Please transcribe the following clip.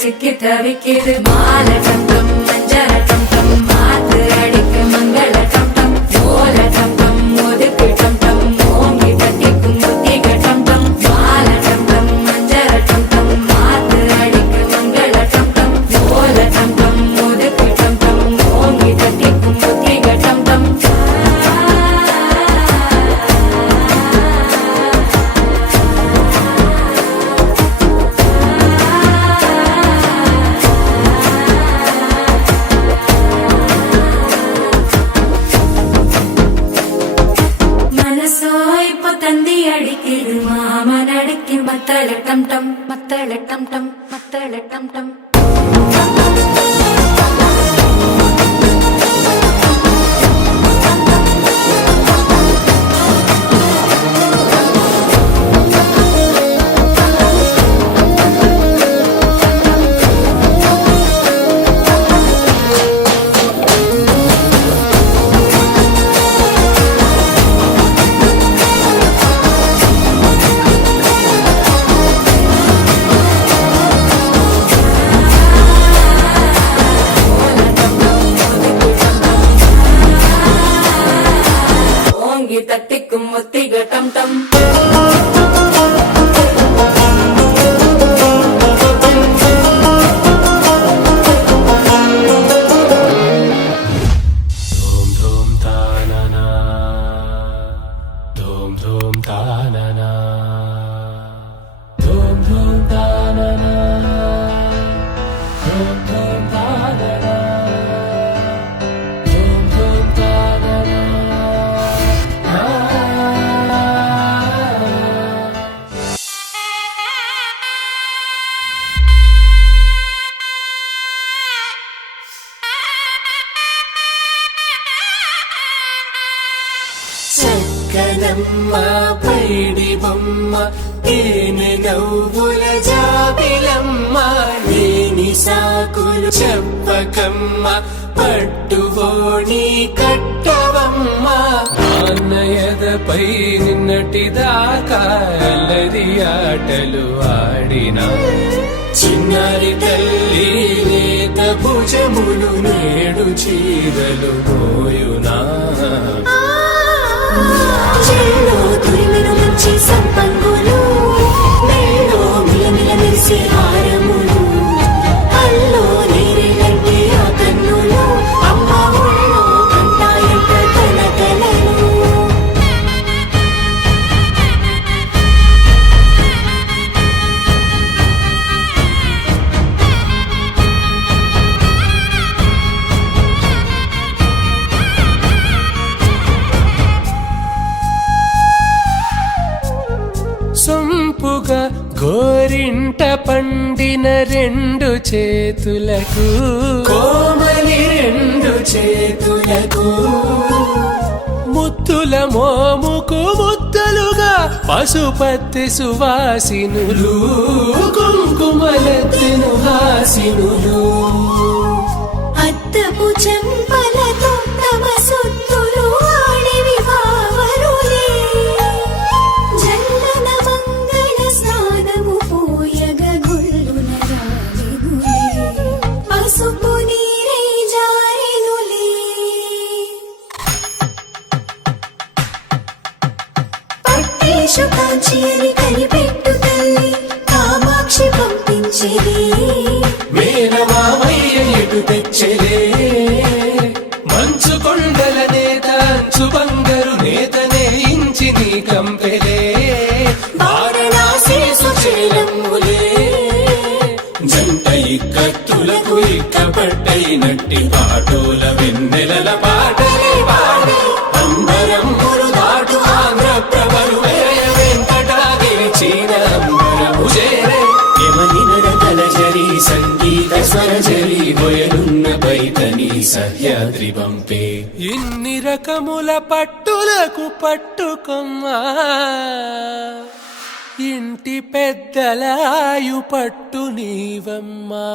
சிக்கி தவிக்கிது மால டம் டம் மஞ்சள டம் டம் மாத்து அடிக்கு மங்கள டம் டம் ஓல டம் டம் ஒதுக்கு டம் டம் ஓங்கி தட்டிக்கும் புத்திக டம் டம் மால டம் டம் மஞ்சள டம் டம் மாத்து அடிக்கு மங்கள டம் டம் ஓல டம் டம் ஒதுக்கு டம் டம் ஓங்கி தட்டிக்கும் புத்திக டம் டம் தந்தி அடிக்குது மாமன் அடிக்கு மத்தள டம் டம் மத்தள டம் டம் மத்தள டம் டம் தட்டிக்கும் ஒத்திக டம் டம் చక్కనమ్మ పైడి బొమ్మ తేనె నవ్వుల జాబిలమ్మ నేని సాకులు చెప్పకమ్మ పట్టువోణి కట్టవమ్మ నాన్నయదపై నిన్నటిదాకా అల్లరి ఆటలు ఆడినా చిన్నారి తల్లి లేత భుజములు నేడు చీరలు మోయునా చెల్లో తురిమిను మంచి సంపంగులు మెళ్ళో మిలమిల మెరిసే హారములు అల్లో నీరెలంటే ఆ కన్నులు అమ్మ ఒళ్ళో కంటాయంట తన కలలు సొంపుగా గోరింట పండిన రెండు చేతులకు కోమలి రెండు చేతులకు ముత్తుల మోముకు ముద్దలుగా పశుపత్తి సువాసినులు కుంకుమలెత్తెను హాసినులు అద్దపు చెంపలతో తమ సొత్తులు ఆడివి వావరులే జల్లన మంగళ స్నానము పోయగ గుళ్ళున రాలినులే పసుపు నీరై జారినులే పట్టేషు కాంచేరి కనిపెట్టు తల్లి కామాక్షి పంపించేది మేనమామయ్య ఎటు తెచ్చలే పట్టైనట్టి పాటోల వెన్నెలల పాటలే పాడే అంబరం మురుదాటు ఆంధ్ర ప్రభలు వెంకటాగిరి చీన అంబరము చేరే యమని నడకల జరి సంగీత స్వర జరి గొయలున్న పైతని సహ్యాద్రి పంపే ఇన్ని రకముల పట్టులకు పట్టుకొమ్మా ఇంటి పెద్దలాయు పట్టు నీవమ్మా